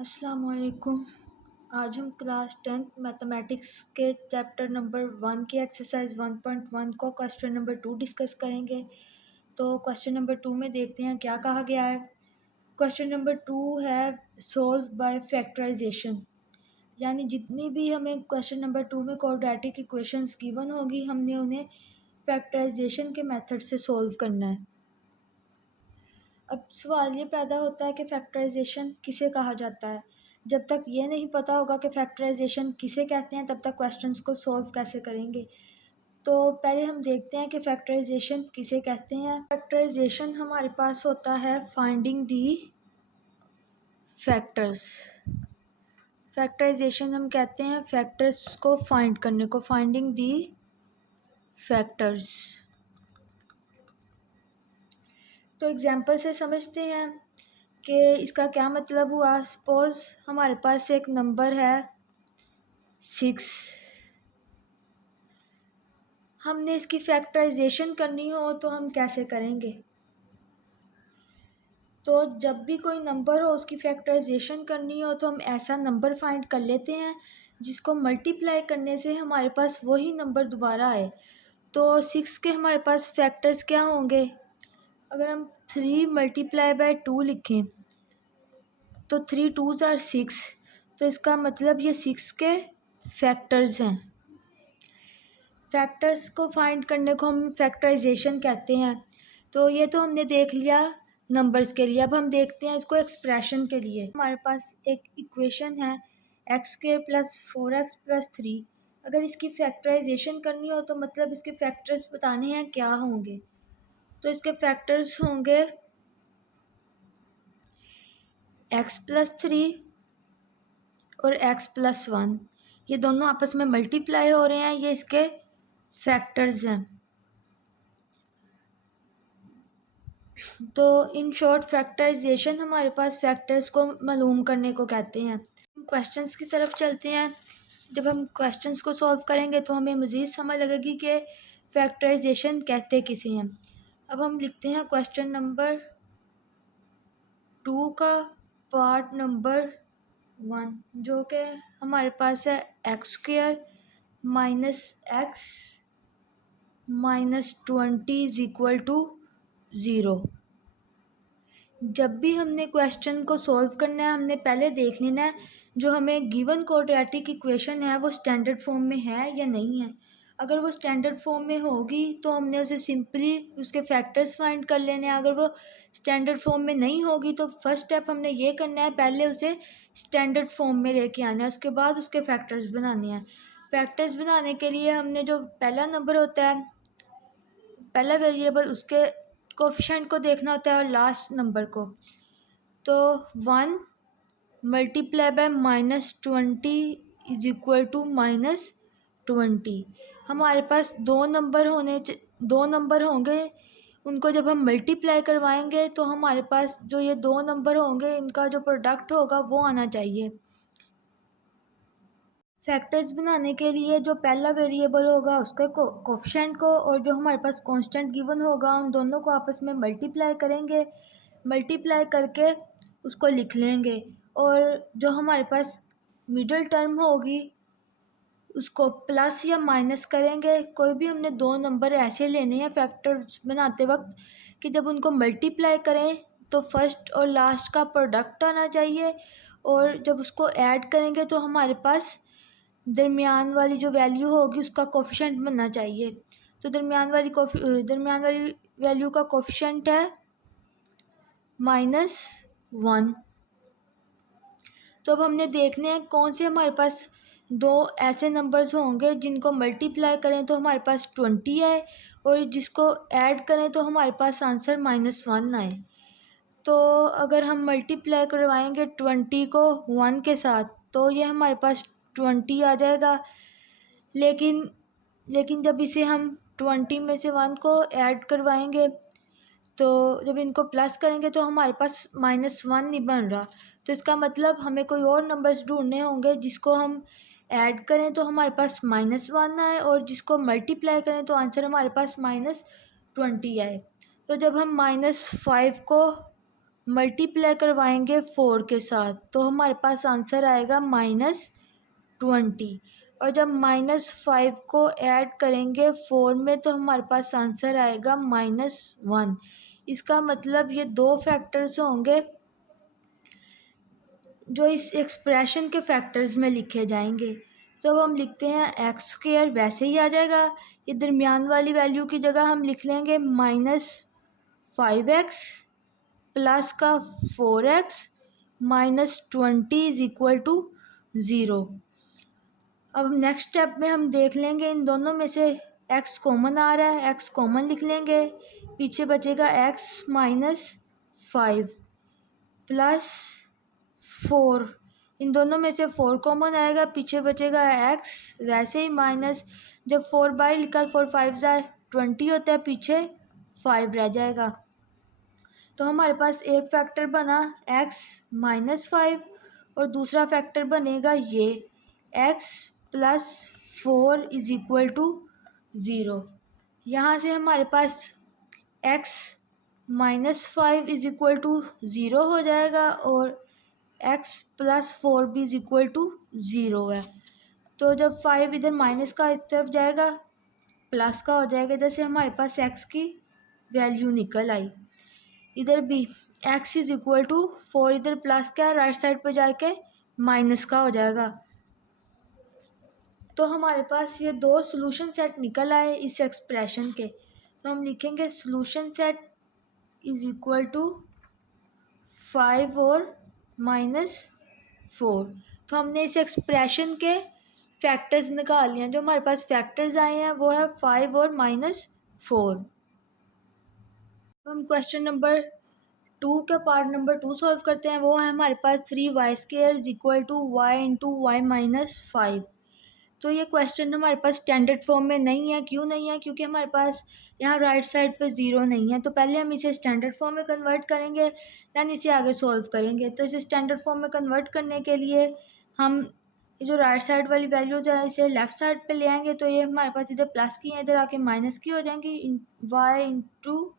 अस्सलाम वालेकुम। आज हम क्लास 10th मैथमेटिक्स के चैप्टर नंबर 1 की एक्सरसाइज 1.1 को क्वेश्चन नंबर 2 डिस्कस करेंगे। तो क्वेश्चन नंबर 2 में देखते हैं क्या कहा गया है। क्वेश्चन नंबर 2 है सोल्व बाय फैक्टराइजेशन, यानी जितनी भी हमें क्वेश्चन नंबर 2 में क्वाड्रेटिक इक्वेशंस गिवन होगी हमने उन्हें फैक्टराइजेशन के मेथड से सोल्व करना है। अब सवाल ये पैदा होता है कि फैक्टराइजेशन किसे कहा जाता है। जब तक ये नहीं पता होगा कि फैक्टराइजेशन किसे कहते हैं तब तक क्वेश्चंस को सॉल्व कैसे करेंगे। तो पहले हम देखते हैं कि फैक्टराइजेशन किसे कहते हैं। फैक्टराइजेशन हमारे पास होता है फाइंडिंग दी फैक्टर्स। फैक्टराइजेशन हम कहते हैं फैक्टर्स को फाइंड करने को, फाइंडिंग दी फैक्टर्स। तो एग्जांपल से समझते हैं कि इसका क्या मतलब हुआ। सपोज़ हमारे पास एक नंबर है 6, हमने इसकी फैक्टराइजेशन करनी हो तो हम कैसे करेंगे। तो जब भी कोई नंबर हो उसकी फैक्टराइजेशन करनी हो तो हम ऐसा नंबर फाइंड कर लेते हैं जिसको मल्टीप्लाई करने से हमारे पास वही नंबर दोबारा आए। तो 6 के हमारे पास फैक्टर्स क्या होंगे। अगर हम 3 मल्टीप्लाई बाय 2 लिखें तो 3 2s आर 6, तो इसका मतलब ये 6 के फैक्टर्स हैं। फैक्टर्स को फाइंड करने को हम फैक्टराइजेशन कहते हैं। तो ये तो हमने देख लिया नंबर्स के लिए। अब हम देखते हैं इसको एक्सप्रेशन के लिए। हमारे पास एक इक्वेशन है x² + 4x + 3। अगर इसकी फैक्टराइजेशन करनी हो तो मतलब इसके फैक्टर्स बताने हैं क्या होंगे। तो इसके फैक्टर्स होंगे x + 3 और x + 1। ये दोनों आपस में मल्टीप्लाई हो रहे हैं, ये इसके फैक्टर्स हैं। तो इन शॉर्ट फैक्टराइजेशन हमारे पास फैक्टर्स को मालूम करने को कहते हैं। क्वेश्चंस की तरफ चलते हैं। जब हम क्वेश्चंस को सॉल्व करेंगे तो हमें मज़ीद समझ लगेगी कि फैक्टराइजेशन कहते किसे हैं। अब हम लिखते हैं क्वेश्चन नंबर 2 का पार्ट नंबर 1, जो कि हमारे पास है x² - x - 20 = 0। जब भी हमने क्वेश्चन को सॉल्व करना है हमने पहले देख लेना है जो हमें गिवन क्वाड्रेटिक इक्वेशन है वो स्टैंडर्ड फॉर्म में है या नहीं है। अगर वो स्टैंडर्ड फॉर्म में होगी तो हमने उसे सिंपली उसके फैक्टर्स फाइंड कर लेने हैं। अगर वो स्टैंडर्ड फॉर्म में नहीं होगी तो फर्स्ट स्टेप हमने ये करना है, पहले उसे स्टैंडर्ड फॉर्म में लेके आना है, उसके बाद उसके फैक्टर्स बनाने हैं। फैक्टर्स बनाने के लिए हमने जो पहला नंबर होता है, पहला वेरिएबल, उसके कोफिशिएंट को देखना होता है और लास्ट नंबर को। तो 1 मल्टीप्लाई बाय -20 = -20। हमारे पास दो नंबर होंगे, उनको जब हम मल्टीप्लाई करवाएंगे तो हमारे पास जो ये दो नंबर होंगे इनका जो प्रोडक्ट होगा वो आना चाहिए। फैक्टर्स बनाने के लिए जो पहला वेरिएबल होगा उसके कोफिशिएंट को और जो हमारे पास कांस्टेंट गिवन होगा उन दोनों को आपस में मल्टीप्लाई करेंगे। मल्टीप्लाई करके उसको लिख लेंगे और जो हमारे पास मिडिल टर्म होगी उसको प्लस या माइनस करेंगे। कोई भी हमने दो नंबर ऐसे लेने हैं फैक्टर्स बनाते वक्त कि जब उनको मल्टीप्लाई करें तो फर्स्ट और लास्ट का प्रोडक्ट आना चाहिए, और जब उसको ऐड करेंगे तो हमारे पास दरमियान वाली जो वैल्यू होगी उसका कोफिशिएंट बनना चाहिए। तो दरमियान वाली वैल्यू का कोफिशिएंट है -1। तो अब हमने देखने हैं कौन से हमारे पास दो ऐसे नंबर्स होंगे जिनको मल्टीप्लाई करें तो हमारे पास 20 आए और जिसको ऐड करें तो हमारे पास आंसर -1 आए। तो अगर हम मल्टीप्लाई करवाएंगे 20 को 1 के साथ तो ये हमारे पास 20 आ जाएगा। लेकिन जब इसे हम 20 में से 1 को ऐड करवाएंगे तो जब इनको प्लस करेंगे तो हमारे पास -1 नहीं बन रहा। तो इसका मतलब हमें कोई और नंबर्स ढूंढने होंगे जिसको हम ऐड करें तो हमारे पास -1 आए और जिसको मल्टीप्लाई करें तो आंसर हमारे पास -20 आए। तो जब हम -5 को मल्टीप्लाई करवाएंगे 4 के साथ तो हमारे पास आंसर आएगा -20। और जब -5 को ऐड करेंगे 4 में तो हमारे पास आंसर आएगा -1। इसका मतलब ये दो फैक्टर्स होंगे जो इस एक्सप्रेशन के फैक्टर्स में लिखे जाएंगे। तो अब हम लिखते हैं x² वैसे ही आ जाएगा, ये दरमियान वाली वैल्यू की जगह हम लिख लेंगे -5x प्लस का 4x -20 इज इक्वल टू 0। अब हम नेक्स्ट स्टेप में हम देख लेंगे इन दोनों में से x कॉमन आ रहा है, x कॉमन लिख लेंगे, पीछे बचेगा x -5 प्लस 4, इन दोनों में से 4 कॉमन आएगा, पीछे बचेगा x, वैसे ही माइनस, जब 4 बाई लिखा 4 5 20 होता है, पीछे 5 रह जाएगा। तो हमारे पास एक फैक्टर बना x -5 और दूसरा फैक्टर बनेगा ये x +4 इज इक्वल टू 0। यहाँ से हमारे पास x -5 इज इक्वल टू 0 हो जाएगा और x +4 भी इज इक्वल टू 0 है। तो जब 5 इधर माइनस का इस तरफ जाएगा प्लस का हो जाएगा, इधर से हमारे पास x की वैल्यू निकल आई। इधर भी x इज इक्वल टू 4, इधर प्लस का राइट साइड पर जाके माइनस का हो जाएगा। तो हमारे पास ये दो सॉल्यूशन सेट निकल आए इस एक्सप्रेशन के। तो हम लिखेंगे solution set is equal to 5 और -4। तो हमने इस एक्सप्रेशन के फैक्टर्स निकाल लिए हैं। जो हमारे पास फैक्टर्स आए हैं वो है 5 और -4। हम क्वेश्चन नंबर 2 का पार्ट नंबर 2 सॉल्व करते हैं। वो है हमारे पास 3y² is equal to y into y -5। तो ये क्वेश्चन हमारे पास स्टैंडर्ड फॉर्म में नहीं है। क्यों नहीं है? क्योंकि हमारे पास यहाँ राइट साइड पे 0 नहीं है। तो पहले हम इसे स्टैंडर्ड फॉर्म में कन्वर्ट करेंगे, दैन इसे आगे सॉल्व करेंगे। तो इसे स्टैंडर्ड फॉर्म में कन्वर्ट करने के लिए हम ये जो राइट साइड वाली वैल्यूज है इसे लेफ़्ट साइड पे ले आएंगे। तो ये हमारे पास इधर प्लस की है, इधर आके माइनस की हो जाएंगी। y into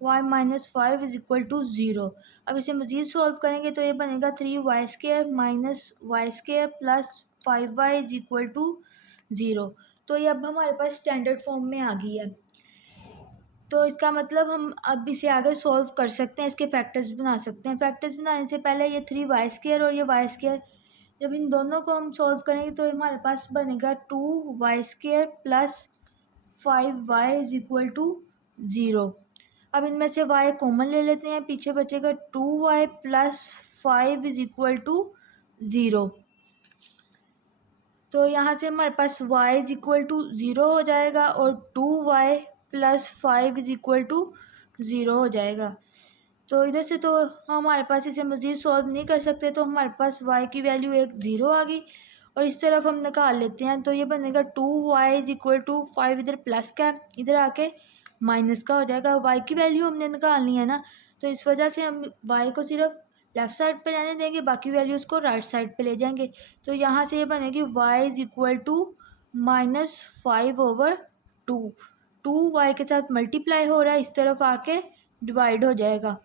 y -5 is equal to 0। अब इसे मज़ीद सॉल्व करेंगे तो ये बनेगा 3y² minus y² plus 5y is equal to 0। तो ये अब हमारे पास स्टैंडर्ड फॉर्म में आ गई है। तो इसका मतलब हम अब इसे आगे सॉल्व कर सकते हैं, इसके फैक्टर्स बना सकते हैं। फैक्टर्स बनाने से पहले ये 3y² और ये y², जब इन दोनों को हम सॉल्व करेंगे तो हमारे पास बनेगा 2y² plus 5y is equal to 0। अब इनमें से y कॉमन ले लेते हैं, पीछे बचेगा 2y plus 5 is equal to 0। तो यहाँ से हमारे पास y इज इक्वल टू 0 हो जाएगा और 2y plus 5 is equal to 0 हो जाएगा। तो इधर से तो हमारे पास इसे मज़ीद सॉल्व नहीं कर सकते, तो हमारे पास y की वैल्यू एक 0 आ गई। और इस तरफ हम निकाल लेते हैं तो ये बनेगा 2y इज इक्वल टू 5, इधर प्लस का इधर आके माइनस का हो जाएगा। y की वैल्यू हमने निकालनी है ना, तो इस वजह से हम y को सिर्फ लेफ़्ट साइड पे रहने देंगे, बाकी वैल्यूज़ को राइट साइड पे ले जाएंगे। तो यहाँ से ये बनेगी y is equal to -5/2। 2y के साथ मल्टीप्लाई हो रहा है, इस तरफ आके डिवाइड हो जाएगा।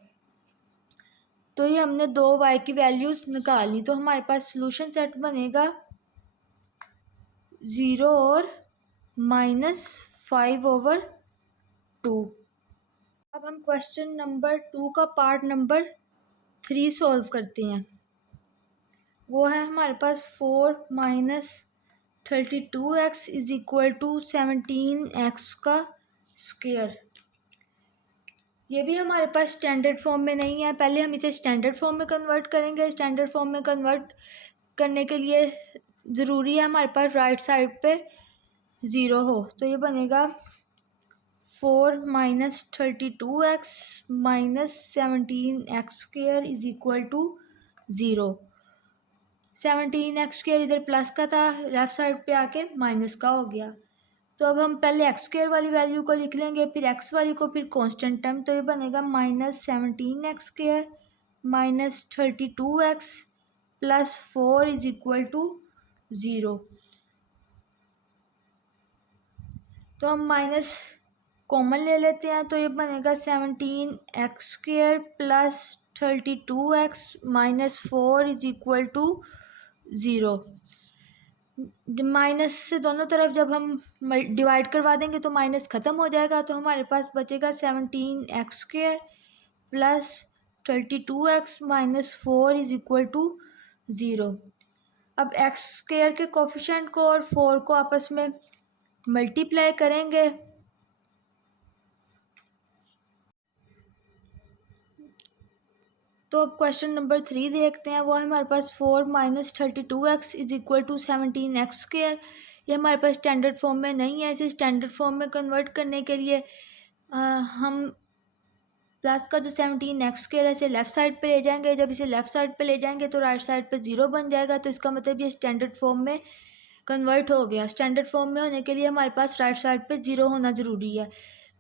तो ये हमने दो y की वैल्यूज़ निकाल ली। तो हमारे पास सॉल्यूशन सेट बनेगा 0 और -5/2। अब हम क्वेश्चन नंबर 2 का पार्ट नंबर 3 सॉल्व करते हैं। वो है हमारे पास 4 - 32x is equal to 17x का स्क्वायर। ये भी हमारे पास स्टैंडर्ड फॉर्म में नहीं है। पहले हम इसे स्टैंडर्ड फॉर्म में कन्वर्ट करेंगे। स्टैंडर्ड फॉर्म में कन्वर्ट करने के लिए ज़रूरी है हमारे पास राइट साइड पे 0 हो। तो ये बनेगा 4 - 32x minus 17x² is equal to 0। 17x² इधर प्लस का था, लेफ़्ट साइड पे आके माइनस का हो गया। तो अब हम पहले x² वाली वैल्यू को लिख लेंगे, फिर x वाली को, फिर कांस्टेंट टर्म। तो ये बनेगा -17x² minus 32x plus 4 is equal to 0। तो हम माइनस कॉमन ले लेते हैं तो ये बनेगा 17x² plus 32x minus 4 is equal to 0। Minus से दोनों तरफ जब हम डिवाइड करवा देंगे तो माइनस ख़त्म हो जाएगा, तो हमारे पास बचेगा 17x² plus 32x minus 4 is equal to 0। अब x² के कोफिशिएंट को और 4 को आपस में मल्टीप्लाई करेंगे तो अब क्वेश्चन नंबर 3 देखते हैं। वो है हमारे पास 4 minus 32x is equal to 17x²। ये हमारे पास स्टैंडर्ड फॉर्म में नहीं है। इसे स्टैंडर्ड फॉर्म में कन्वर्ट करने के लिए हम प्लस का जो 17x² है इसे लेफ़्ट साइड पे ले जाएंगे। जब इसे लेफ़्ट साइड पे ले जाएंगे तो राइट साइड पे 0 बन जाएगा, तो इसका मतलब ये स्टैंडर्ड फॉर्म में कन्वर्ट हो गया। स्टैंडर्ड फॉर्म में होने के लिए हमारे पास राइट साइड पे 0 होना ज़रूरी है।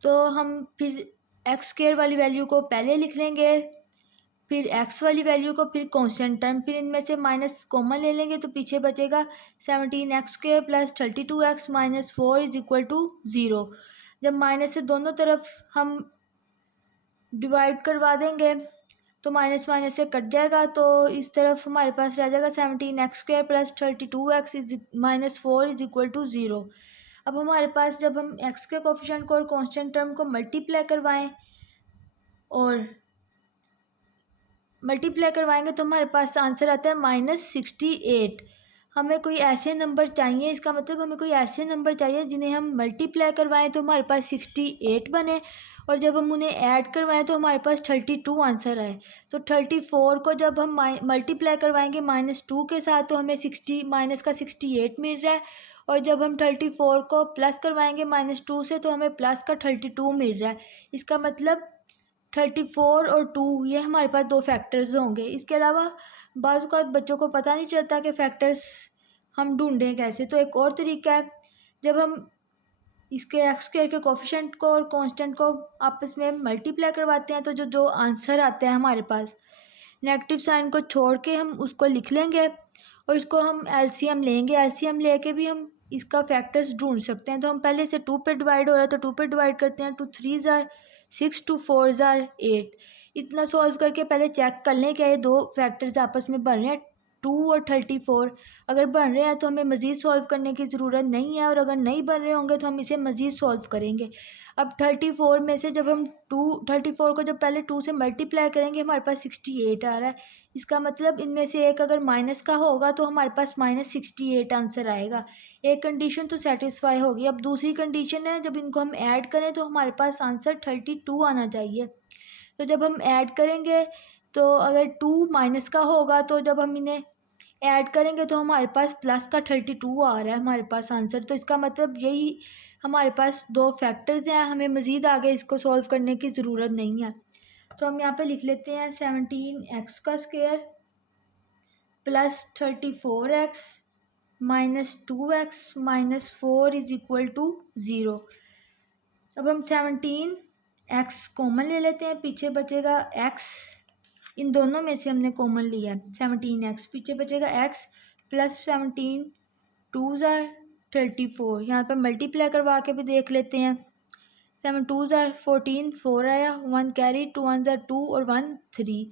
तो हम फिर x² वाली वैल्यू को पहले लिख लेंगे, फिर x वाली वैल्यू को, फिर कांस्टेंट टर्म, फिर इनमें से माइनस कॉमन ले लेंगे तो पीछे बचेगा 17x² plus 32x minus 4 is equal to 0। जब माइनस से दोनों तरफ हम डिवाइड करवा देंगे तो माइनस माइनस से कट जाएगा, तो इस तरफ हमारे पास रह जाएगा 17x² plus 32x is minus 4 is equal to 0। अब हमारे पास जब हम x के कोफिशिएंट को और कांस्टेंट टर्म को मल्टीप्लाई करवाएंगे तो हमारे पास आंसर आता है -68। हमें कोई ऐसे नंबर चाहिए, इसका मतलब हमें कोई ऐसे नंबर चाहिए जिन्हें हम मल्टीप्लाई करवाएं तो हमारे पास 68 बने, और जब हम उन्हें ऐड करवाएं तो हमारे पास 32 आंसर आए। तो 34 को जब हम मल्टीप्लाई करवाएंगे -2 के साथ तो हमें माइनस का 68 मिल रहा है, और जब हम 34 को प्लस करवाएंगे -2 से तो हमें प्लस का 32 मिल रहा है। इसका मतलब 34 और 2 ये हमारे पास दो फैक्टर्स होंगे। इसके अलावा बाज़ औक़ात बच्चों को पता नहीं चलता कि फैक्टर्स हम ढूंढें कैसे। तो एक और तरीका है, जब हम इसके x² के कोफिशिएंट को और कांस्टेंट को आपस में मल्टीप्लाई करवाते हैं तो जो आंसर आता है हमारे पास, नेगेटिव साइन को छोड़ के हम उसको लिख लेंगे और इसको हम LCM लेंगे। LCM लेके भी हम इसका फैक्टर्स ढूंढ सकते हैं। तो हम पहले से 2 पे डिवाइड हो रहा है तो 2 पे डिवाइड करते हैं। 2 3 ज़ार 6, 2 4 ज़ार 8। इतना सॉल्व करके पहले चेक कर लें क्या ये दो फैक्टर्स आपस में बन रहे हैं, 2 और 34। अगर बन रहे हैं तो हमें मज़ीद सॉल्व करने की ज़रूरत नहीं है, और अगर नहीं बन रहे होंगे तो हम इसे मज़ीद सॉल्व करेंगे। अब 34 में से जब हम 34 को जब पहले 2 से मल्टीप्लाई करेंगे हमारे पास 68 आ रहा है। इसका मतलब इनमें से एक अगर माइनस का होगा तो हमारे पास -68 आंसर आएगा। एक कंडीशन तो सेटिस्फाई होगी। अब दूसरी कंडीशन है, जब इनको हम ऐड करें तो हमारे पास आंसर 32 आना चाहिए। तो जब हम ऐड करेंगे तो अगर 2 माइनस का होगा तो जब हम इन्हें ऐड करेंगे तो हमारे पास प्लस का 32 आ रहा है हमारे पास आंसर। तो इसका मतलब यही हमारे पास दो फैक्टर्स हैं, हमें मज़ीद आगे इसको सॉल्व करने की ज़रूरत नहीं है। तो हम यहाँ पे लिख लेते हैं 17x² plus 34x minus 2x minus 4 is equal to 0। अब हम 17x कॉमन ले लेते हैं, पीछे बचेगा x। इन दोनों में से हमने कॉमन लिया है 17x, पीछे बचेगा x प्लस 17 2 ज़ार 34। यहाँ पर मल्टीप्लाई करवा के भी देख लेते हैं। 7 2 ज़ार 14, 4 आया, 1 कैरी, 2 1 ज़ार 2 और 1 3।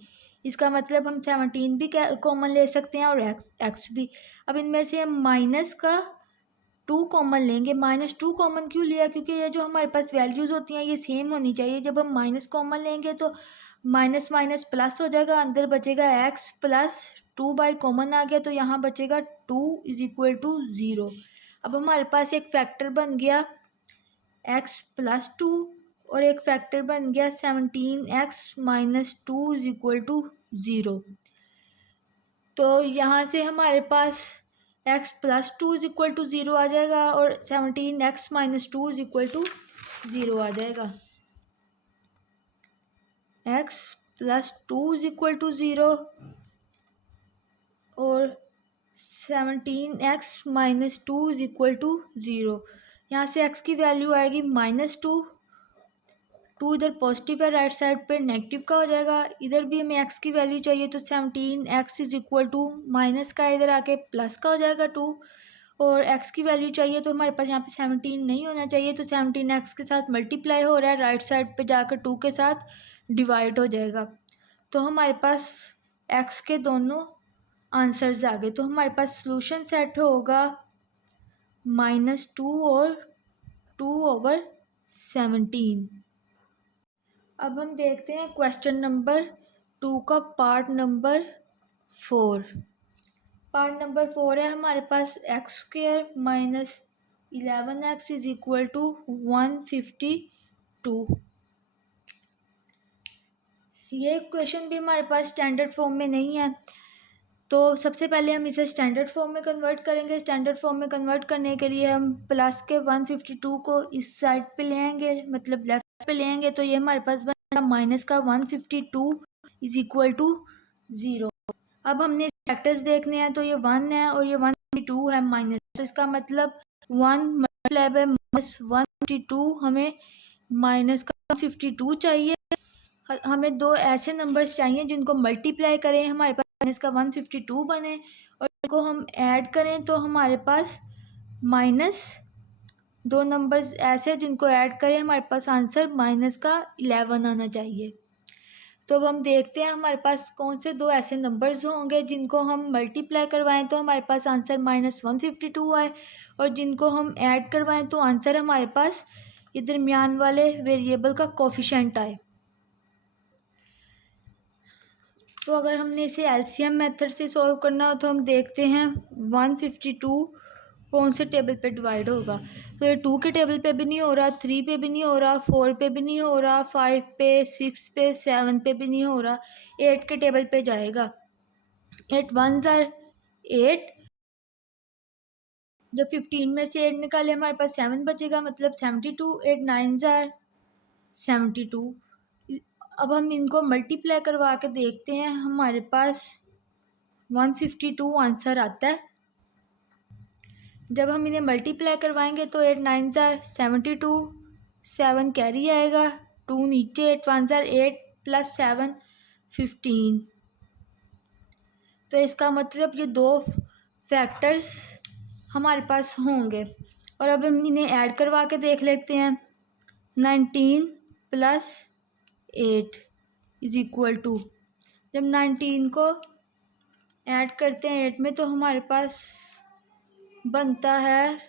इसका मतलब हम 17 भी कॉमन ले सकते हैं और x भी। अब इनमें से हम माइनस का 2 कॉमन लेंगे। -2 कॉमन क्यों लिया, क्योंकि ये जो हमारे पास वैल्यूज़ होती हैं ये सेम होनी चाहिए। जब हम माइनस कॉमन लेंगे तो माइनस माइनस प्लस हो जाएगा, अंदर बचेगा x प्लस 2 बाय कॉमन आ गया तो यहाँ बचेगा 2 इज इक्वल टू 0। अब हमारे पास एक फैक्टर बन गया x प्लस 2 और एक फैक्टर बन गया 17x minus 2 is equal to 0। तो यहाँ से हमारे पास x plus 2 is equal to 0 आ जाएगा और 17x minus 2 is equal to 0 आ जाएगा। x plus 2 is equal to 0 और 17x minus 2 is equal to 0। यहाँ से x की वैल्यू आएगी -2। 2 इधर पॉजिटिव है, राइट साइड पर नेगेटिव का हो जाएगा। इधर भी हमें x की वैल्यू चाहिए तो 17x is equal to minus का इधर आके प्लस का हो जाएगा 2, और x की वैल्यू चाहिए तो हमारे पास यहाँ पे 17 नहीं होना चाहिए, तो 17x के साथ मल्टीप्लाई हो रहा है, राइट साइड पे जाकर 2 के साथ डिवाइड हो जाएगा। तो हमारे पास x के दोनों आंसर्स आ गए। तो हमारे पास सॉल्यूशन सेट होगा -2 और 2/17। अब हम देखते हैं क्वेश्चन नंबर 2 का पार्ट नंबर 4। पार्ट नंबर 4 है हमारे पास x² minus 11x is equal to 152। ये क्वेश्चन भी हमारे पास स्टैंडर्ड फॉर्म में नहीं है, तो सबसे पहले हम इसे स्टैंडर्ड फॉर्म में कन्वर्ट करेंगे। स्टैंडर्ड फॉर्म में कन्वर्ट करने के लिए हम प्लस के 152 को इस साइड पे लेंगे, मतलब लेफ्ट पे लेंगे, तो ये हमारे पास बनेगा माइनस का 152 इज इक्वल टू 0। अब हमने फैक्टर्स देखने हैं, तो ये 1 है और ये 152 है माइनस, तो इसका मतलब 1 मल्टीप्लाई बाय माइनस 152 हमें माइनस का 152 चाहिए। हमें दो ऐसे नंबर्स चाहिए जिनको मल्टीप्लाई करें हमारे पास माइनस का 152 बने, और इनको हम ऐड करें तो हमारे पास माइनस, दो नंबर्स ऐसे जिनको ऐड करें हमारे पास आंसर माइनस का 11 आना चाहिए। तो अब हम देखते हैं हमारे पास कौन से दो ऐसे नंबर्स होंगे जिनको हम मल्टीप्लाई करवाएं तो हमारे पास आंसर -152 आए, और जिनको हम ऐड करवाएं तो आंसर हमारे पास ये दरमियान वाले वेरिएबल का कोफिशिएंट आए। तो अगर हमने इसे एलसीएम मेथड से सॉल्व करना हो तो हम देखते हैं 152 कौन से टेबल पे डिवाइड होगा। तो ये 2 के टेबल पे भी नहीं हो रहा, 3 पे भी नहीं हो रहा, 4 पे भी नहीं हो रहा, 5 पे, 6 पे, 7 पे भी नहीं हो रहा, 8 के टेबल पे जाएगा। 8 1s are 8, जब 15 में से 8 निकाले हमारे पास 7 बचेगा, मतलब 72। 8 9s are 72। अब हम इनको मल्टीप्लाई करवा के देखते हैं, हमारे पास 152 आंसर आता है। जब हम इन्हें मल्टीप्लाई करवाएंगे तो 8 9s are 72, 7 कैरी आएगा, 2 नीचे, 8 1s are 8 प्लस 7 15। तो इसका मतलब ये दो फैक्टर्स हमारे पास होंगे। और अब हम इन्हें ऐड करवा के देख लेते हैं। 19 प्लस 8 इज इक्वल टू, जब 19 को ऐड करते हैं 8 में तो हमारे पास बनता है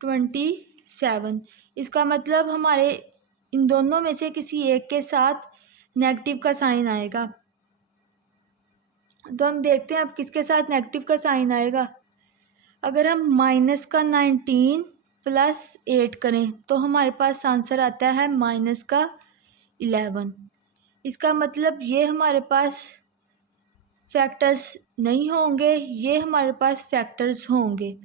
27। इसका मतलब हमारे इन दोनों में से किसी एक के साथ नेगेटिव का साइन आएगा। तो हम देखते हैं अब किसके साथ नेगेटिव का साइन आएगा। अगर हम माइनस का 19 प्लस 8 करें तो हमारे पास आंसर आता है माइनस का 11। इसका मतलब ये हमारे पास फैक्टर्स नहीं होंगे, ये हमारे पास फैक्टर्स होंगे,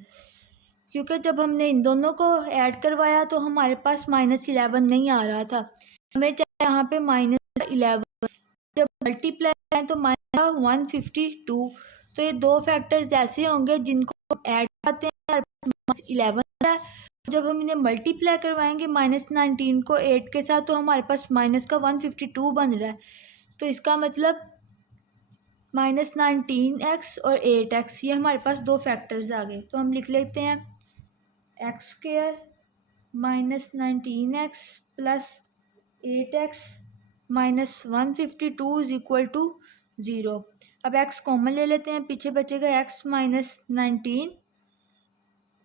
क्योंकि जब हमने इन दोनों को ऐड करवाया तो हमारे पास -11 नहीं आ रहा था, हमें चाहिए यहाँ पे -11। जब मल्टीप्लाई करें तो -152। तो ये दो फैक्टर्स ऐसे होंगे जिनको ऐड करते हैं -11 है। जब हम इन्हें मल्टीप्लाई करवाएंगे -19 को 8 के साथ तो हमारे पास माइनस का 152 बन रहा है। तो इसका मतलब -19x और 8x, ये हमारे पास दो फैक्टर्स आ गए। तो हम लिख लेते हैं x² -19x plus 8x minus 152 is equal to 0। अब x कॉमन ले लेते हैं, पीछे बचेगा x माइनस 19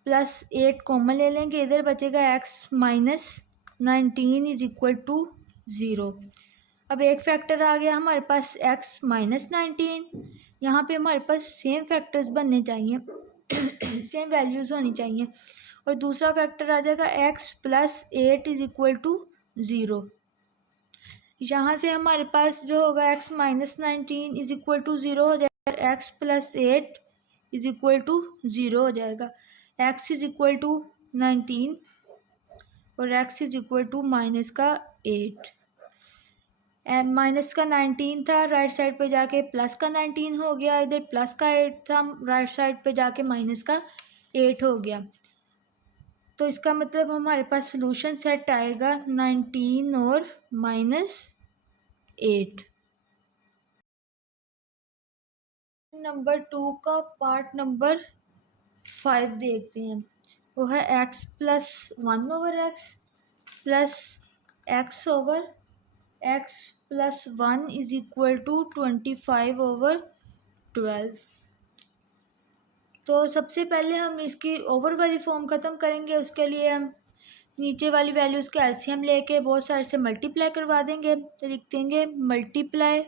प्लस 8 कॉमन ले लेंगे, इधर बचेगा x minus 19 is equal to 0। अब एक फैक्टर आ गया हमारे पास x माइनस 19, यहाँ पे हमारे पास सेम फैक्टर्स बनने चाहिए सेम वैल्यूज़ होनी चाहिए, और दूसरा फैक्टर आ जाएगा x plus 8 is equal to 0। यहाँ से हमारे पास जो होगा x minus 19 is equal to 0 हो जाएगा, x plus 8 is equal to 0 हो जाएगा। x इज इक्वल टू 19 और x is equal to minus का 8। माइनस का 19 था, राइट साइड पे जाके प्लस का 19 हो गया, इधर प्लस का 8 था, राइट साइड पे जाके माइनस का 8 हो गया। तो इसका मतलब हमारे पास सॉल्यूशन सेट आएगा 19 और -8। नंबर 2 का पार्ट नंबर 5 देखते हैं। वो है x plus 1/x plus x over x plus 1 is equal to 25/12। तो सबसे पहले हम इसकी ओवर वाली फॉर्म ख़त्म करेंगे। उसके लिए हम नीचे वाली वैल्यूज़ के एलसीएम लेके बहुत सारे से मल्टीप्लाई करवा देंगे। तो लिख देंगे multiply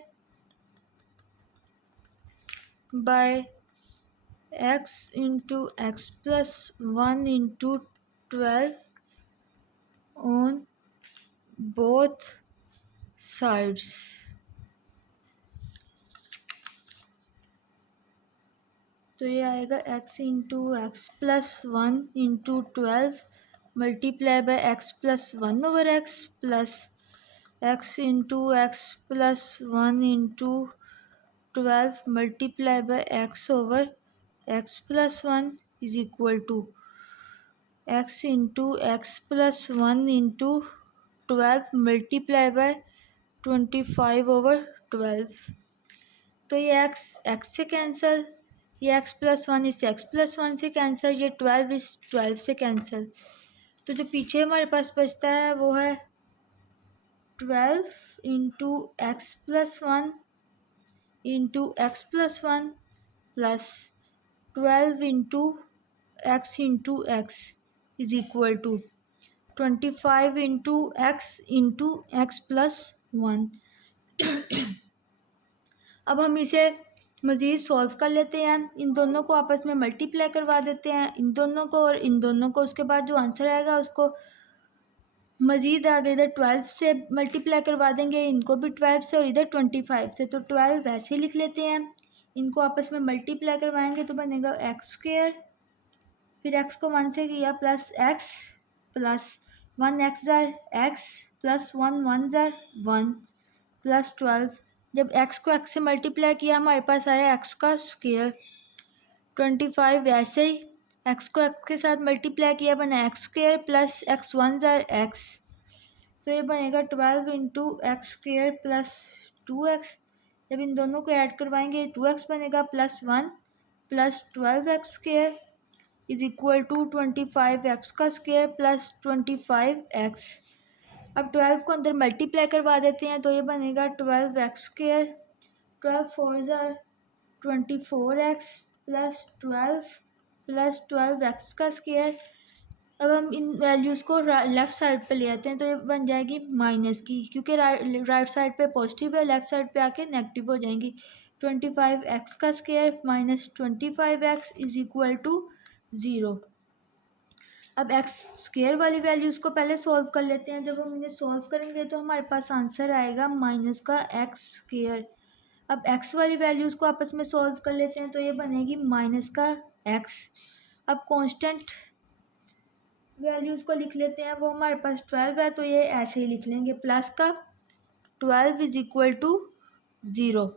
by x into x plus 1 into 12 on both sides. तो ये आएगा x into x plus 1 into 12 multiply by x plus 1 over x plus x into x plus 1 into 12 multiply by x over x plus 1 is equal to x into x plus 1 into 12 multiply by 25/12। तो ये x से cancel, ये x plus 1 इस x plus 1 से cancel, ये 12 इस 12 से cancel. तो जो पीछे हमारे पास बचता है वो है 12 into x plus 1 into x plus 1 plus 12 into x is equal to 25 into x plus 1। अब हम इसे मज़ीद सॉल्व कर लेते हैं। इन दोनों को आपस में मल्टीप्लाई करवा देते हैं, इन दोनों को और इन दोनों को। उसके बाद जो आंसर आएगा उसको मज़ीद आगे इधर 12 से मल्टीप्लाई करवा देंगे, इनको भी 12 से और इधर 25 से। तो 12 वैसे ही लिख लेते हैं, इनको आपस में मल्टीप्लाई करवाएंगे तो बनेगा एक्स स्क्वेयर, फिर एक्स को 1 से किया प्लस एक्स प्लस 1 एक्स ज़ार एक्स प्लस 1 1 ज़ार 1 प्लस 12। जब x को x से मल्टीप्लाई किया हमारे पास आया x का स्क्वायर। 25 वैसे ही x को x के साथ मल्टीप्लाई किया बना एक्स स्क्वायर प्लस x 1 ज़ार x। तो ये बनेगा 12 into x square plus 2x। जब इन दोनों को ऐड करवाएंगे 2x बनेगा plus 1 plus 12x square is equal to 25x का स्क्वायर प्लस 25x। अब 12 को अंदर मल्टीप्लाई करवा देते हैं तो ये बनेगा 12x स्क्वायर, 12 4 ज़ार 24x प्लस 12x का स्क्वायर। अब हम इन वैल्यूज़ को लेफ़्ट साइड पे ले आते हैं तो ये बन जाएगी माइनस की, क्योंकि राइट साइड पे पॉजिटिव है, लेफ़्ट साइड पे आके नेगेटिव हो जाएंगी। 25x का square minus 25x is equal to 0। अब एक्स स्क्वायर वाली वैल्यूज़ को पहले सॉल्व कर लेते हैं। जब हम इन्हें सॉल्व करेंगे तो हमारे पास आंसर आएगा माइनस का एक्स स्क्वायर। अब एक्स वाली वैल्यूज़ को आपस में सॉल्व कर लेते हैं तो ये बनेगी माइनस का एक्स। अब कांस्टेंट वैल्यूज़ को लिख लेते हैं, वो हमारे पास 12 है तो ये ऐसे ही लिख लेंगे प्लस का 12 is equal to 0।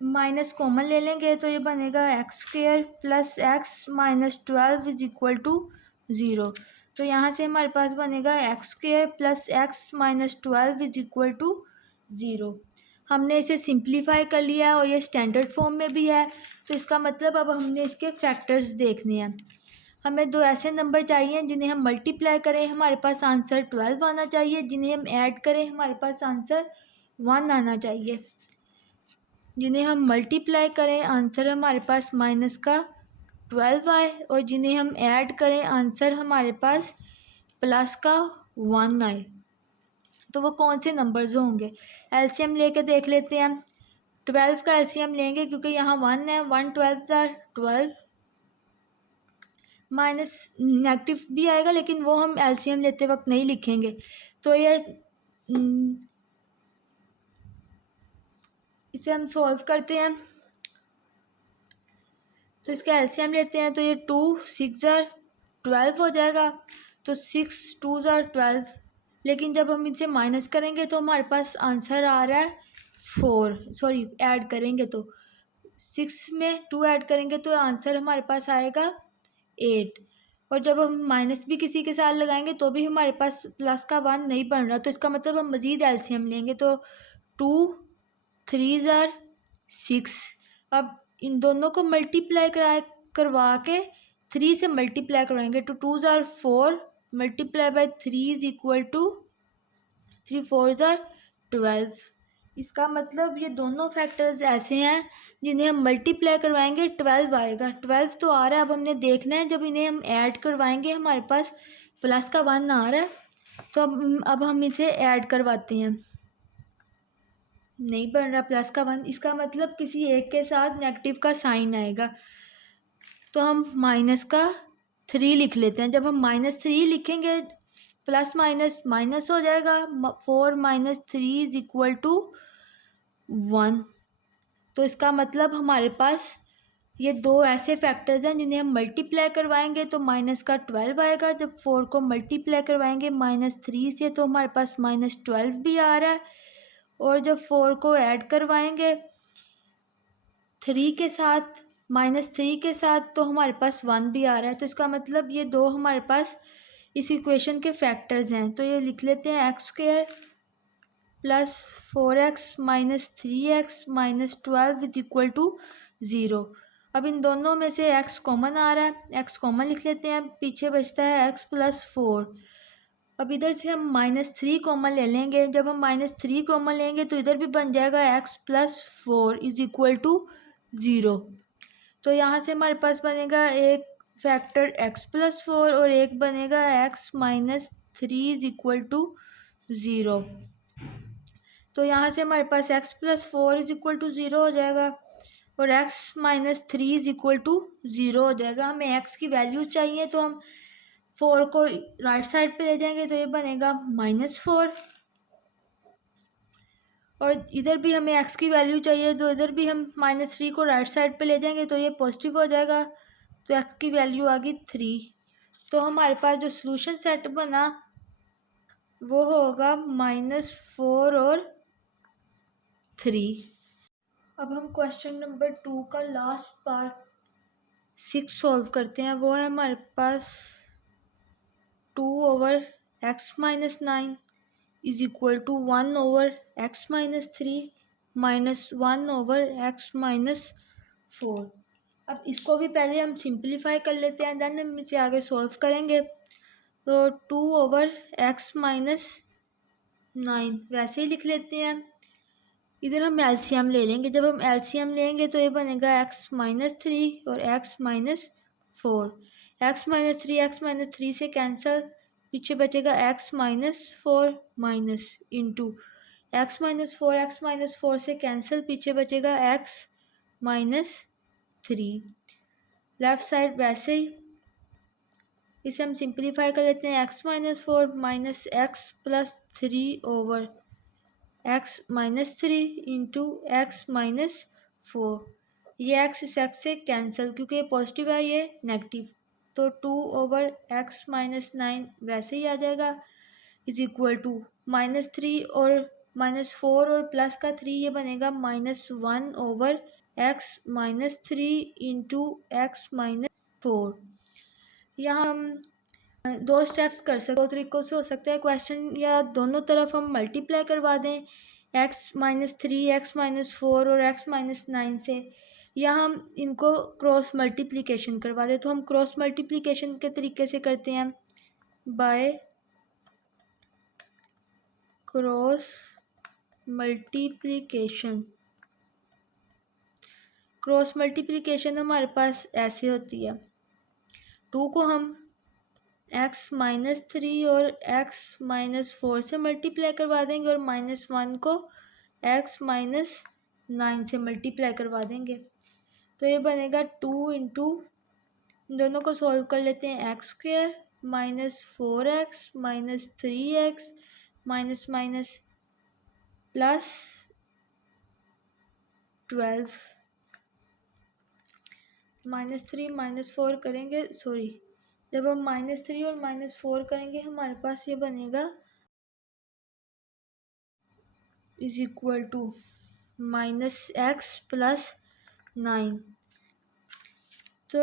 Minus common ले लेंगे तो ये बनेगा x square plus x minus 12 is equal to 0। तो यहाँ से हमारे पास बनेगा x square plus x minus 12 is equal to 0। हमने इसे सिंप्लीफाई कर लिया है और ये स्टैंडर्ड फॉर्म में भी है। तो इसका मतलब अब हमने इसके फैक्टर्स देखने हैं। हमें दो ऐसे नंबर चाहिए जिन्हें हम मल्टीप्लाई करें हमारे पास आंसर 12 आना चाहिए, जिन्हें हम ऐड करें हमारे पास आंसर 1 आना चाहिए। जिन्हें हम मल्टीप्लाई करें आंसर हमारे पास माइनस का 12 आए, और जिन्हें हम ऐड करें आंसर हमारे पास प्लस का 1 आए। तो वो कौन से नंबर्स होंगे? एलसीएम लेके देख लेते हैं। 12 का एलसीएम लेंगे क्योंकि यहाँ 1 है, 1 12 12 माइनस नेगेटिव भी आएगा लेकिन वो हम एलसीएम लेते वक्त नहीं लिखेंगे। तो ये इसे हम सॉल्व करते हैं तो इसका एलसीएम लेते हैं तो ये 2 6 ज़ार 12 हो जाएगा। तो 6 2 ज़ार 12, लेकिन जब हम इनसे माइनस करेंगे तो हमारे पास आंसर आ रहा है 4। सॉरी, ऐड करेंगे तो 6 में 2 ऐड करेंगे तो आंसर हमारे पास आएगा 8। और जब हम माइनस भी किसी के साथ लगाएंगे तो भी हमारे पास प्लस का 1 नहीं बन रहा। तो इसका मतलब हम मज़ीद एलसीएम लेंगे तो 2 3 ज़ार 6। अब इन दोनों को मल्टीप्लाई करवा के 3 से मल्टीप्लाई करवाएंगे तो 2 ज़ार 4 multiply by 3 is equal to 3 4 ज़ार 12। इसका मतलब ये दोनों फैक्टर्स ऐसे हैं जिन्हें हम मल्टीप्लाई करवाएंगे 12 आएगा। 12 तो आ रहा है, अब हमने देखना है जब इन्हें हम ऐड करवाएंगे हमारे पास प्लस का 1 आ रहा है, तो अब हम इसे ऐड करवाते हैं। नहीं बन रहा प्लस का 1, इसका मतलब किसी एक के साथ नेगेटिव का साइन आएगा, तो हम माइनस का 3 लिख लेते हैं। जब हम -3 लिखेंगे प्लस माइनस माइनस हो जाएगा, 4 - 3 इज इक्वल टू 1। तो इसका मतलब हमारे पास ये दो ऐसे फैक्टर्स हैं जिन्हें हम मल्टीप्लाई करवाएंगे तो माइनस का 12 आएगा। जब 4 को मल्टीप्लाई करवाएंगे -3 से तो हमारे पास -12 भी आ रहा है, और जब 4 को ऐड करवाएंगे 3 के साथ -3 के साथ तो हमारे पास 1 भी आ रहा है। तो इसका मतलब ये दो हमारे पास इस इक्वेशन के फैक्टर्स हैं। तो ये लिख लेते हैं x² plus 4x minus 3x minus 12 is equal to 0। अब इन दोनों में से x कॉमन आ रहा है, x कॉमन लिख लेते हैं, पीछे बचता है x प्लस 4। अब इधर से हम -3 कॉमन ले लेंगे, जब हम -3 कॉमन लेंगे तो इधर भी बन जाएगा x plus 4 is equal to 0। तो यहाँ से हमारे पास बनेगा एक फैक्टर x प्लस 4 और एक बनेगा x minus 3 is equal to 0। तो यहाँ से हमारे पास x plus 4 is equal to 0 हो जाएगा और x minus 3 is equal to 0 हो जाएगा। हमें x की वैल्यू चाहिए तो हम 4 को राइट साइड पे ले जाएंगे तो ये बनेगा -4, और इधर भी हमें x की वैल्यू चाहिए तो इधर भी हम -3 को राइट साइड पे ले जाएंगे तो ये पॉजिटिव हो जाएगा, तो x की वैल्यू आ गई 3। तो हमारे पास जो सॉल्यूशन सेट बना वो होगा -4 और 3। अब हम क्वेश्चन नंबर 2 का लास्ट पार्ट 6 सॉल्व करते हैं। वो है हमारे पास 2/(x-9) is equal to 1/(x-3) minus 1/(x-4)। अब इसको भी पहले हम सिंप्लीफाई कर लेते हैं, देन हम इसे आगे सॉल्व करेंगे। तो 2/(x-9) वैसे ही लिख लेते हैं। इधर हम एलसीएम ले लेंगे, जब हम एलसीएम लेंगे तो ये बनेगा x-3 और x-4। x-3 से कैंसिल, पीछे बचेगा x-4 माइनस इंटू x-4 से कैंसिल, पीछे बचेगा x-3। लेफ्ट साइड वैसे ही इसे हम सिंप्लीफाई कर लेते हैं। x-4 minus x plus 3/(x-3) into x-4। ये x इस x से कैंसिल, क्योंकि ये पॉजिटिव है ये नेगेटिव, तो 2/(x-9) वैसे ही आ जाएगा इज इक्वल टू -3 और -4 और प्लस का 3, ये बनेगा -1/(x-3) इंटू x-4। यहाँ हम दो स्टेप्स कर सकते, दो तरीक़ों से हो सकता है क्वेश्चन, या दोनों तरफ हम मल्टीप्लाई करवा दें x-3 x-4 और x-9 से, या हम इनको क्रॉस मल्टीप्लिकेशन करवा दें। तो हम क्रॉस मल्टीप्लिकेशन के तरीके से करते हैं, by cross multiplication. Cross multiplication हमारे पास ऐसे होती है, 2 को हम x-3 और x-4 से मल्टीप्लाई करवा देंगे और -1 को x-9 से मल्टीप्लाई करवा देंगे। तो ये बनेगा 2 इंटू, दोनों को सॉल्व कर लेते हैं, x² minus 4x minus 3x minus minus plus 12 -3 -4 करेंगे, सॉरी, जब हम -3 और -4 करेंगे हमारे पास ये बनेगा is equal to -x plus 9। तो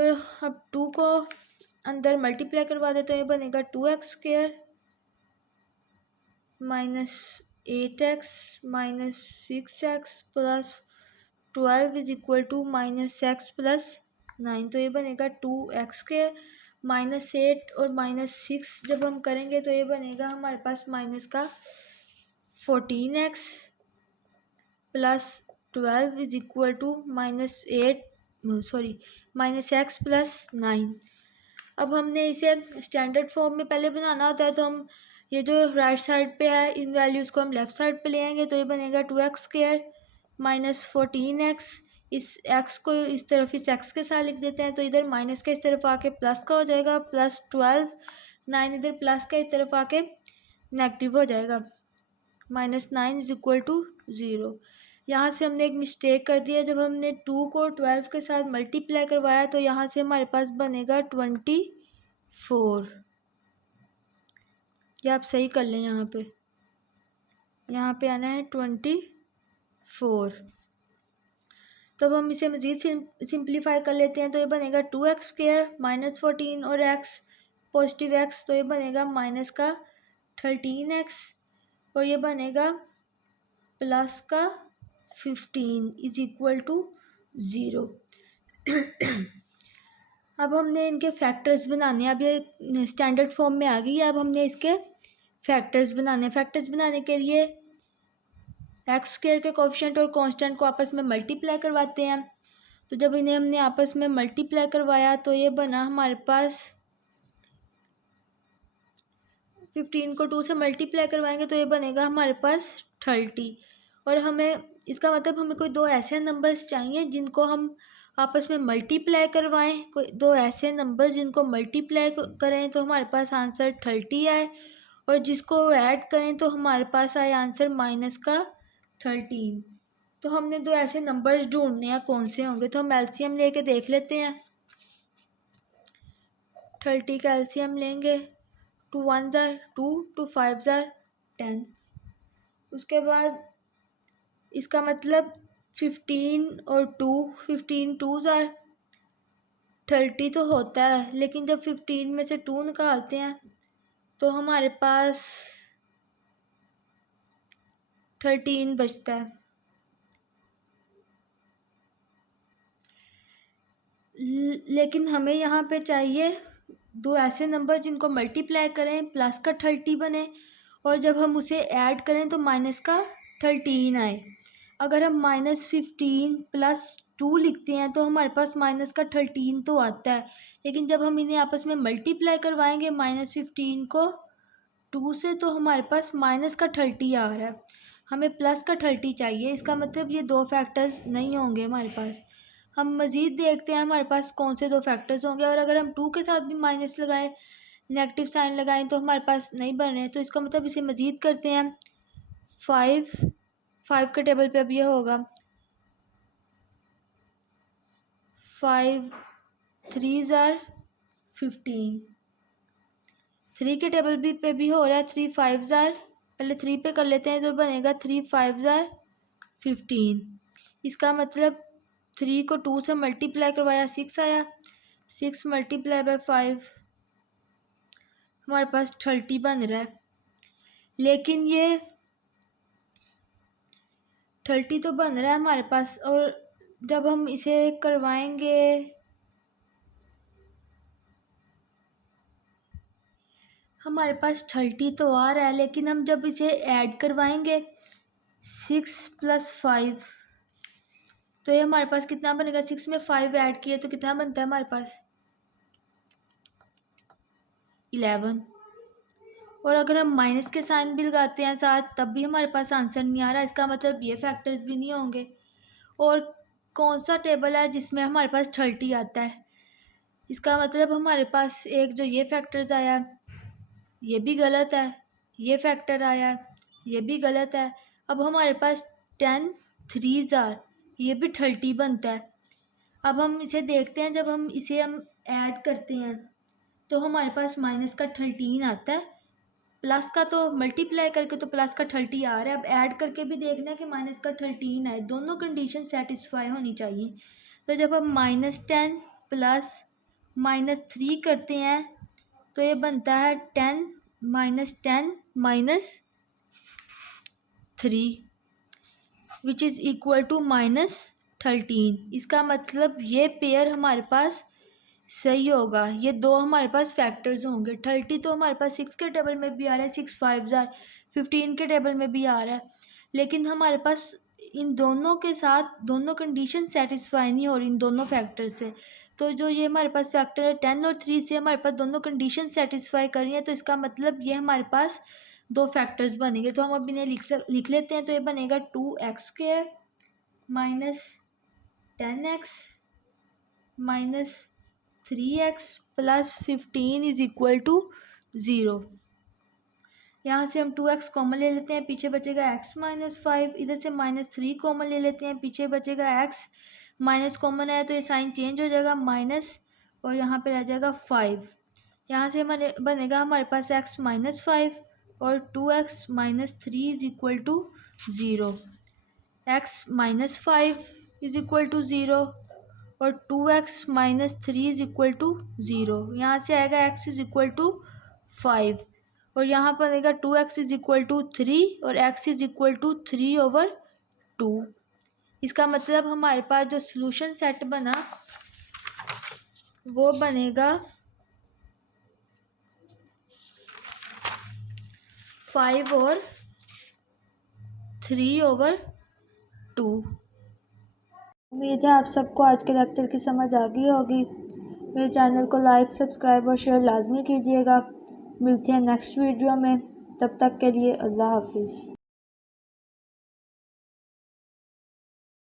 अब 2 को अंदर मल्टीप्लाई करवा देते हैं, ये बनेगा 2x² minus 8x minus 6x plus 12 is equal to -x plus 9। तो ये बनेगा 2x² -8 और -6 जब हम करेंगे तो ये बनेगा हमारे पास माइनस का 14x plus 12 is equal to minus x plus 9। अब हमने इसे स्टैंडर्ड फॉर्म में पहले बनाना होता है, तो हम ये जो राइट साइड पे है इन वैल्यूज़ को हम लेफ़्ट साइड पे ले आएंगे, तो ये बनेगा 2x² माइनस 14x। इस x को इस तरफ इस x के साथ लिख देते हैं, तो इधर माइनस का इस तरफ आके प्लस का हो जाएगा, प्लस 12 9 इधर प्लस का इस तरफ आके नेगेटिव हो जाएगा, माइनस 9 इज इक्वल टू 0। यहाँ से हमने एक मिस्टेक कर दिया, जब हमने 2 को 12 के साथ मल्टीप्लाई करवाया तो यहाँ से हमारे पास बनेगा 24। ये आप सही कर लें, यहाँ पे आना है 24। तो अब हम इसे मज़ीद सिंप्लीफाई कर लेते हैं, तो ये बनेगा 2x² माइनस 14 और x पॉजिटिव x, तो ये बनेगा माइनस का 13x और ये बनेगा प्लस का 15 इज इक्वल टू 0। अब हमने इनके फैक्टर्स बनाने हैं। अब ये स्टैंडर्ड फॉर्म में आ गई है, अब हमने इसके फैक्टर्स बनाने हैं। फैक्टर्स बनाने के लिए x² के कोएफिशिएंट और कांस्टेंट को आपस में मल्टीप्लाई करवाते हैं। तो जब इन्हें हमने आपस में मल्टीप्लाई करवाया तो ये बना हमारे पास 15 को 2 से मल्टीप्लाई करवाएंगे तो ये बनेगा हमारे पास 30। और हमें इसका मतलब हमें कोई दो ऐसे नंबर्स चाहिए जिनको हम आपस में मल्टीप्लाई करवाएं, कोई दो ऐसे नंबर्स जिनको मल्टीप्लाई करें तो हमारे पास आंसर 30 आए, और जिसको ऐड करें तो हमारे पास आए आंसर माइनस का 13। तो हमने दो ऐसे नंबर्स ढूंढने हैं, कौन से होंगे, तो हम एलसीएम लेके देख लेते हैं। 30 का एलसीएम लेंगे, 2 1 ज़ार 2, 2 5 ज़ार 10। उसके बाद इसका मतलब 15 और 2, 15 2 ज़ार 30 तो होता है, लेकिन जब 15 में से 2 निकालते हैं तो हमारे पास 13 बचता है। लेकिन हमें यहाँ पे चाहिए दो ऐसे नंबर जिनको मल्टीप्लाई करें प्लस का 30 बने, और जब हम उसे ऐड करें तो माइनस का 13 आए। अगर हम -15 प्लस 2 लिखते हैं तो हमारे पास माइनस का 13 तो आता है, लेकिन जब हम इन्हें आपस में मल्टीप्लाई करवाएंगे -15 को 2 से तो हमारे पास माइनस का 30 आ रहा है, हमें प्लस का 30 चाहिए। इसका मतलब ये दो फैक्टर्स नहीं होंगे हमारे पास। हम मज़ीद देखते हैं हमारे पास कौन से दो फैक्टर्स होंगे, और अगर हम 2 के साथ भी माइनस लगाएं, नेगेटिव साइन लगाएं तो हमारे पास नहीं बन रहे हैं। तो इसका मतलब इसे मज़ीद करते हैं। 5 के टेबल पे अब ये होगा 5 3 ज़ार 15। 3 के टेबल पे भी हो रहा है 3 5 ज़ार, पहले 3 पे कर लेते हैं तो बनेगा 3 5 ज़ार 15। इसका मतलब 3 को 2 से मल्टीप्लाई करवाया 6 आया, 6 मल्टीप्लाई बाय 5 हमारे पास 30 बन रहा है। लेकिन ये 30 तो बन रहा है हमारे पास, और जब हम इसे करवाएंगे हमारे पास 30 तो आ रहा है, लेकिन हम जब इसे ऐड करवाएंगे 6 + 5 तो ये हमारे पास कितना बनेगा। 6 में 5 ऐड किए तो कितना बनता है हमारे पास 11। और अगर हम माइनस के साइन भी लगाते हैं साथ तब भी हमारे पास आंसर नहीं आ रहा। इसका मतलब ये फैक्टर्स भी नहीं होंगे। और कौन सा टेबल है जिसमें हमारे पास 30 आता है, इसका मतलब हमारे पास एक जो ये फैक्टर्स आया ये भी गलत है, ये फैक्टर आया ये भी गलत है। अब हमारे पास 10 3 ज़ार ये भी 30 बनता है। अब हम इसे देखते हैं, जब हम इसे ऐड करते हैं तो हमारे पास माइनस का 13 आता है, प्लस का तो मल्टीप्लाई करके तो प्लस का 30 आ रहा है। अब ऐड करके भी देखना है कि माइनस का 13 आए, दोनों कंडीशन सेटिस्फाई होनी चाहिए। तो जब हम -10 प्लस -3 करते हैं तो ये बनता है 10 -10 -3 विच इज़ इक्वल टू -13। इसका मतलब ये पेयर हमारे पास सही होगा। ये दो हमारे पास फैक्टर्स होंगे। 30 तो हमारे पास 6 के टेबल में भी आ रहा है, 6 5 ज़ार 15 के टेबल में भी आ रहा है, लेकिन हमारे पास इन दोनों के साथ दोनों कंडीशन सेटिस्फाई नहीं हो रही इन दोनों फैक्टर से। तो जो ये हमारे पास फैक्टर है 10 और 3 से हमारे पास दोनों कंडीशन सेटिस्फाई कर रही है, तो इसका मतलब ये हमारे पास दो फैक्टर्स बनेंगे। तो हम अब इन्हें लिख लेते हैं। तो ये बनेगा 2x² minus 10x minus 3x plus 15 is equal to 0। यहाँ से हम 2x कॉमन ले लेते हैं, पीछे बचेगा x माइनस 5। इधर से -3 कॉमन ले लेते हैं, पीछे बचेगा x। माइनस कॉमन आया तो ये साइन चेंज हो जाएगा माइनस, और यहाँ पे रह जाएगा 5। यहाँ से हमारे बनेगा हमारे पास x माइनस 5 और 2x minus 3 is equal to 0। x minus 5 is equal to 0 और 2x minus 3 is equal to 0। यहाँ से आएगा x इज इक्वल टू 5 और यहाँ पर आएगा 2x इज इक्वल टू 3 और x इज इक्वल टू 3/2। इसका मतलब हमारे पास जो सॉल्यूशन सेट बना वो बनेगा 5 और 3/2। उम्मीद है आप सबको आज के लेक्चर की समझ आ गई होगी। मेरे चैनल को लाइक, सब्सक्राइब और शेयर लाजमी कीजिएगा। मिलते हैं नेक्स्ट वीडियो में, तब तक के लिए अल्लाह हाफिज़।